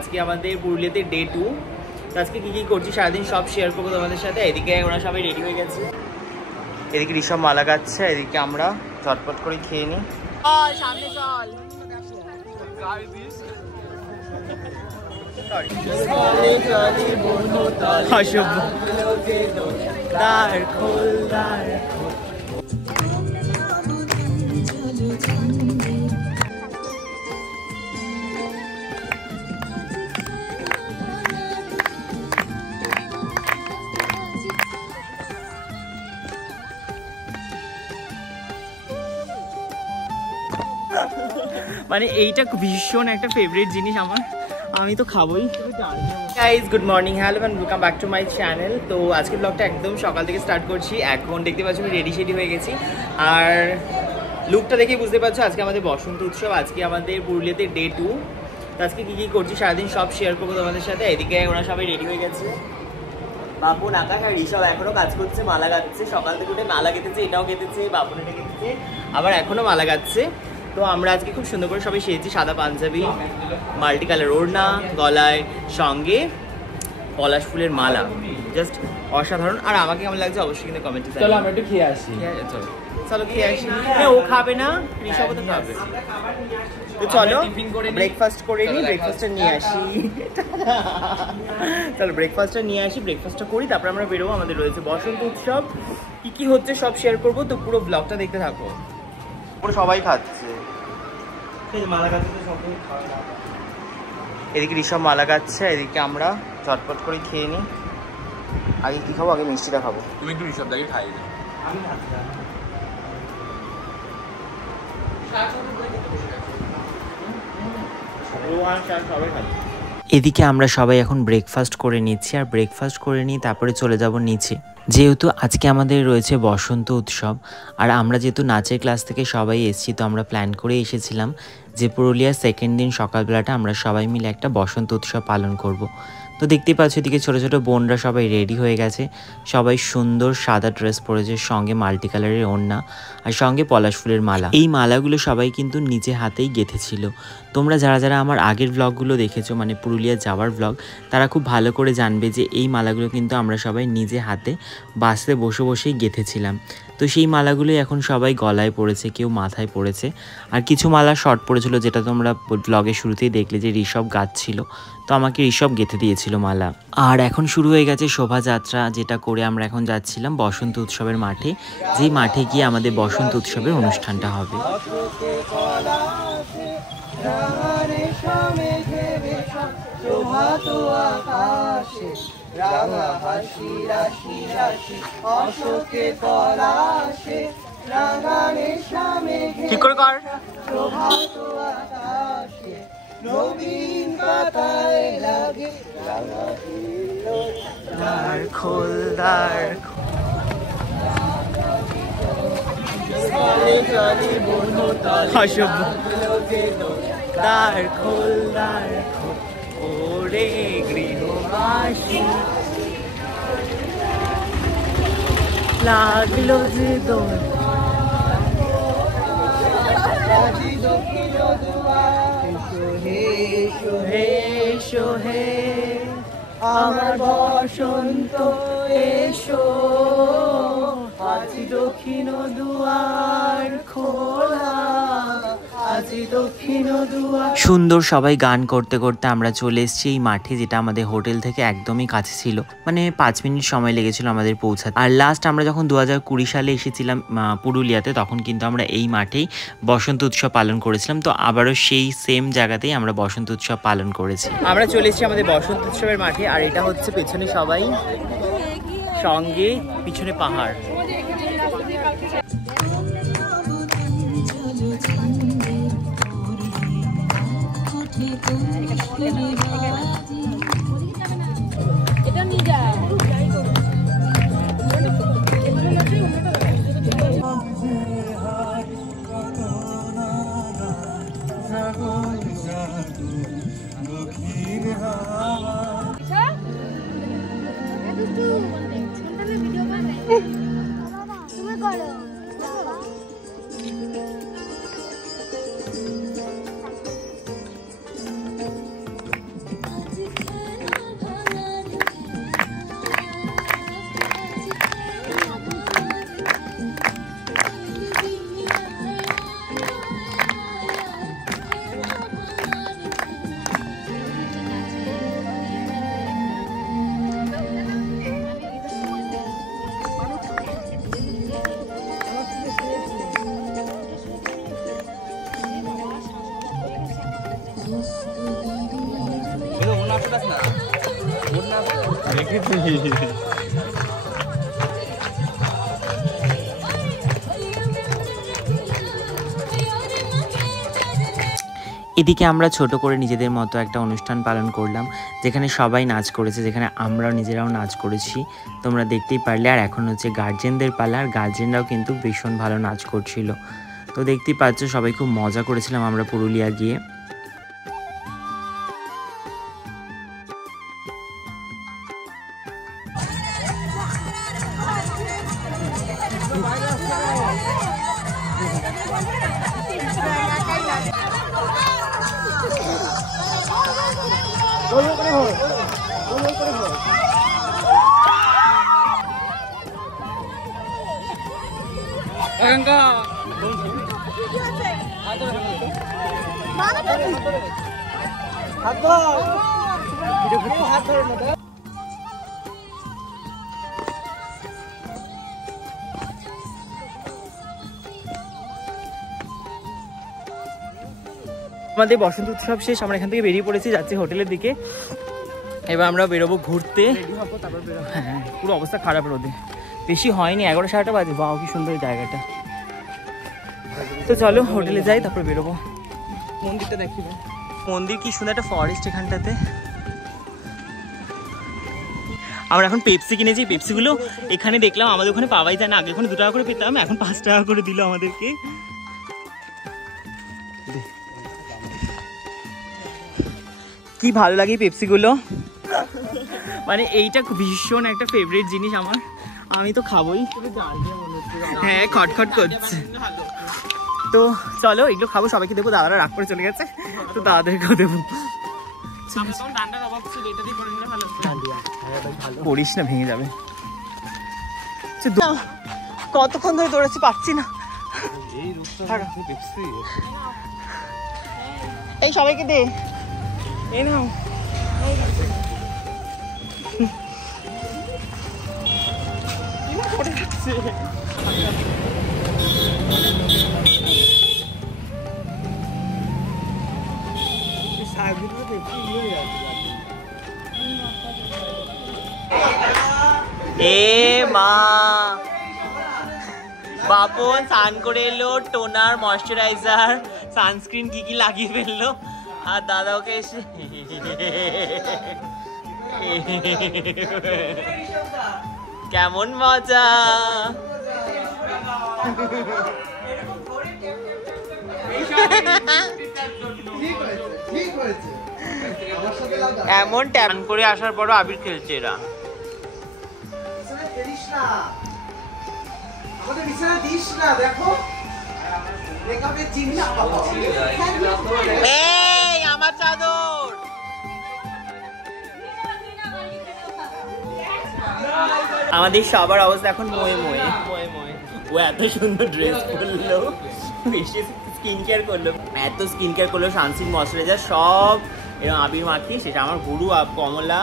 আজকে আমাদের পুরুলিয়াতে ডে 2। তো আজকে কি কি করছি সারাদিন সব শেয়ার করবো তোমাদের সাথে। এদিকে ওরা সবাই রেডি হয়ে গেছে, এদিকে ঋষভ মালা গাচ্ছে, এদিকে আমরা ঝটপট করে খেয়ে নিই। সামনে চল। মানে এইটা ভীষণ একটা ফেভারিট জিনিস আমার, আমি তো খাবোই। Guys good morning, hello and welcome back to my channel. তো আজকের ব্লগটা একদম সকাল থেকে স্টার্ট করছি। এখন দেখতে পাচ্ছ আমি রেডি হয়ে গেছি, আর লুকটা দেখে বুঝতে পারছো আজকে আমাদের বসন্ত উৎসব। আজকে আমাদের পুরুলিয়াতে ডে 2। তো আজকে কি কি করছি সারাদিন সব শেয়ার করবো তোমাদের সাথে। এদিকে ওরা সবাই রেডি হয়ে গেছে, বাপুন, আকাশ আর ঋষভ এখনো কাজ করছে, মালা গাচ্ছে। সকাল থেকে উঠে মালা গেঁথেছে, এটাও গেঁথেছে, বাপুন এটা গেঁথেছে, আবার এখনো মালা গাচ্ছে। তো আমরা আজকে খুব সুন্দর করে সবাই সেরেছি, সাদা পাঞ্জাবি, মাল্টি কালার ওড়না, গলায় সঙ্গে পলাশ ফুলের মালা, জাস্ট অসাধারণ। আর আমাকে কেমন লাগছে অবশ্যই কিন্তু কমেন্টে জানাও। চলো আমরা একটু খেয়ে আসি। চলো খেয়ে আসি। ও খাবে না, ঋষভ তো খাবে। তো চলো ব্রেকফাস্ট করে নিই, ব্রেকফাস্টটা নিয়ে আসি। চলো ব্রেকফাস্টটা নিয়ে আসি, ব্রেকফাস্টটা করি, তারপর আমরা বেরোবো। আমাদের রয়েছে বসন্ত উৎসব, কি কি হচ্ছে সব শেয়ার করবো। তো পুরো ব্লগটা দেখতে থাকো। পুরো সবাই খাচ্ছে, মালা গাচ্ছে, এদিকে ঋষভ মালা গাচ্ছে, এদিকে আমরা চটপট করে খেয়ে নিই। আগে কি খাবো? আগে মিষ্টিটা খাবো। তুমি একটু ঋষভ দাকে খাইয়ে দাও। আমি খাচ্ছি। এদিকে আমরা সবাই এখন ব্রেকফাস্ট করে নিচ্ছি, আর ব্রেকফাস্ট করে নিই তারপরে চলে যাব নিচে। যেহেতু আজকে আমাদের রয়েছে বসন্ত উৎসব, আর আমরা যেহেতু নাচের ক্লাস থেকে সবাই এসেছি, তো আমরা প্ল্যান করে এসেছিলাম যে পুরুলিয়ার সেকেন্ড দিন সকালবেলাটা আমরা সবাই মিলে একটা বসন্ত উৎসব পালন করব। তো দেখতেই পাচ্ছ এদিকে ছোটো ছোটো বোনরা সবাই রেডি হয়ে গেছে, সবাই সুন্দর সাদা ড্রেস পরেছে, সঙ্গে মাল্টি কালারের ওড়না আর সঙ্গে পলাশ ফুলের মালা। এই মালাগুলো সবাই কিন্তু নিজে হাতেই গেঁথেছিল। তোমরা যারা যারা আমার আগের ব্লগগুলো দেখেছো, মানে পুরুলিয়া যাওয়ার ব্লগ, তারা খুব ভালো করে জানবে যে এই মালাগুলো কিন্তু আমরা সবাই নিজে হাতে বাসে বসে বসেই গেঁথেছিলাম। তো সেই মালাগুলোই এখন সবাই গলায় পড়েছে, কেউ মাথায় পড়েছে, আর কিছু মালা শর্ট পড়েছিল, যেটা তোমরা ব্লগের শুরুতেই দেখলে যে ঋষভ গাচ্ছিল, তো আমাকে ঋষভ গেঁথে দিয়েছিল মালা। আর এখন শুরু হয়ে গেছে শোভাযাত্রা, যেটা করে আমরা এখন যাচ্ছিলাম বসন্ত উৎসবের মাঠে, যেই মাঠে গিয়ে আমাদের বসন্ত উৎসবের অনুষ্ঠানটা হবে। ঠিক করে কর। নবীন পাতায় লাগে দ্বার খোল, দ্বার দ্বার খোল, দ্বার খোল, ওরে গৃহবাসী, লাগলো যে দোল, এসো হে আমার বসন্ত এসো, আজি দক্ষিণ দুয়ার খোলা, আজি দক্ষিণ দুয়ার। সুন্দর সবাই গান করতে করতে আমরা চলে এসেছি এই মাঠে, যেটা আমাদের হোটেল থেকে একদমই কাছে ছিল, মানে 5 মিনিট সময় লেগেছিল আমাদের পৌঁছাতে। আর লাস্ট আমরা যখন 2020 সালে এসেছিলাম পুরুলিয়াতে, তখন কিন্তু আমরা এই মাঠেই বসন্ত উৎসব পালন করেছিলাম। তো আবারও সেই সেম জায়গাতেই আমরা বসন্ত উৎসব পালন করেছি। আমরা চলে এসেছি আমাদের বসন্ত উৎসবের মাঠে, আর এটা হচ্ছে পেছনে সবাই, সঙ্গে পিছনে পাহাড়। এটা নিয়ে যা। তুমি করো। এদিকে আমরা ছোট করে নিজেদের মতো একটা অনুষ্ঠান পালন করলাম, যেখানে সবাই নাচ করেছে, যেখানে আমরাও নিজেরাও নাচ করেছি, তোমরা দেখতেই পারলে। আর এখন হচ্ছে গার্জেনদের পালা, আর গার্জেনরাও কিন্তু ভীষণ ভালো নাচ করছিল। তো দেখতেই পাচ্ছ সবাই খুব মজা করেছিলাম আমরা পুরুলিয়া গিয়ে। আমাদের বসন্ত উৎসব শেষ, আমরা এখান থেকে বেরিয়ে পড়েছি, যাচ্ছি হোটেলের দিকে। এবার আমরা বেরোবো ঘুরতে। হ্যাঁ, পুরো অবস্থা খারাপ, রোদে বেশি হয়নি, 11-11:30 বাজে। বাহ, কি সুন্দর জায়গাটা। তো চলো হোটেলে যাই, তারপর বেরোবো। মন্দিরটা দেখি, মন্দির কি সুন্দর, একটা ফরেস্ট এখানটাতে। আমরা এখন পেপসি কিনেছি, পেপসিগুলো এখানে দেখলাম আমাদের ওখানে পাওয়াই যায় না, আগে ওখানে 2 টাকা করে পেতাম, এখন 5 টাকা করে দিল আমাদেরকে। কি ভালো লাগে পেপসিগুলো, মানে এইটা ভীষণ একটা ফেভারিট জিনিস আমার, আমি তো খাবোই। হ্যাঁ, খটখট করছে। তো চলো এগুলো খাবো, সবাইকে দেবো, দাদারা রাগ করে চলে গেছে, তো দাদাদেরকেও দেবো। করিস না, ভেঙে যাবে। কতক্ষণ ধরে দৌড়াচ্ছি, পাচ্ছি না। এই সবাইকে দে, এই নাও। বাপন স্নান করে এলো, টোনার, ময়শ্চারাইজার, সানস্ক্রিন কি কি লাগিয়ে ফেললো, আর দাদা ওকে এসে কেমন মজা। এমন ট্যান করে আসার পরও আবির খেলছে এরা। আমার চাদর আমাদের সবার অবস্থা এখন মোয়ে মোয়ে। ও এত সুন্দর ড্রেস করলো, বেশি স্কিন কেয়ার করলো, এত স্কিন কেয়ার করলো, সানস্ক্রিন, ময়শ্চারাইজার সব এরকম আবির মাখিয়ে। সেটা আমার গুরু কমলা,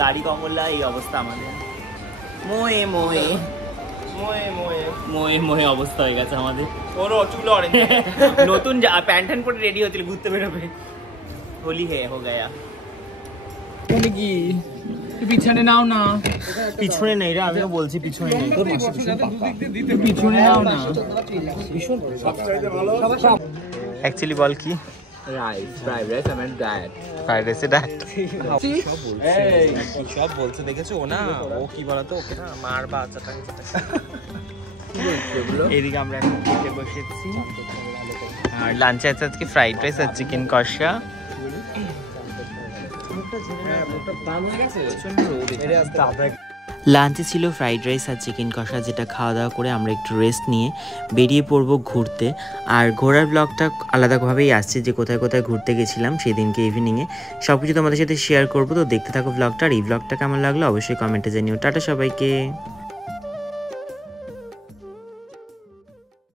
দাড়ি কমলা, এই অবস্থা আমাদের। মোয়ে মোয়ে মোয়ে মোয়ে অবস্থা হয়ে গেছে আমাদের। ওরও চুল অরেঞ্জ, নতুন প্যান্ট ট্যান্ট পরে রেডি হচ্ছিল, ঘুরতে বেরোবে। হোলি হো গয়া। কি পিছনে নাও না, পিছনে নেই রে, আমিও বলছি পিছনে নেই, পিছনে নাও না। অ্যাকচুয়ালি বল কি? Rice, fried rice and diet. ফ্রাইড রাইসে ডায়েট সব বলছে, দেখেছো ও না, ও কি বলতো, ওকে না মার বাচ্চাটা। এদিকে আমরা এখন খেতে বসেছি, আর লাঞ্চে আছে আজকে ফ্রাইড রাইস আর চিকেন কষা। লাঞ্চে ছিল ফ্রাইড রাইস আর চিকেন কষা, যেটা খাওয়া দাওয়া করে আমরা একটু রেস্ট নিয়ে বেরিয়ে পড়বো ঘুরতে। আর ঘোরার ব্লগটা আলাদাভাবেই আসছে, যে কোথায় কোথায় ঘুরতে গেছিলাম সেদিনকে ইভিনিংয়ে, সব কিছু তোমাদের সাথে শেয়ার করবো। তো দেখতে থাকো ব্লগটা, আর এই ব্লগটা কেমন লাগলো অবশ্যই কমেন্টে জানিও। টাটা সবাইকে।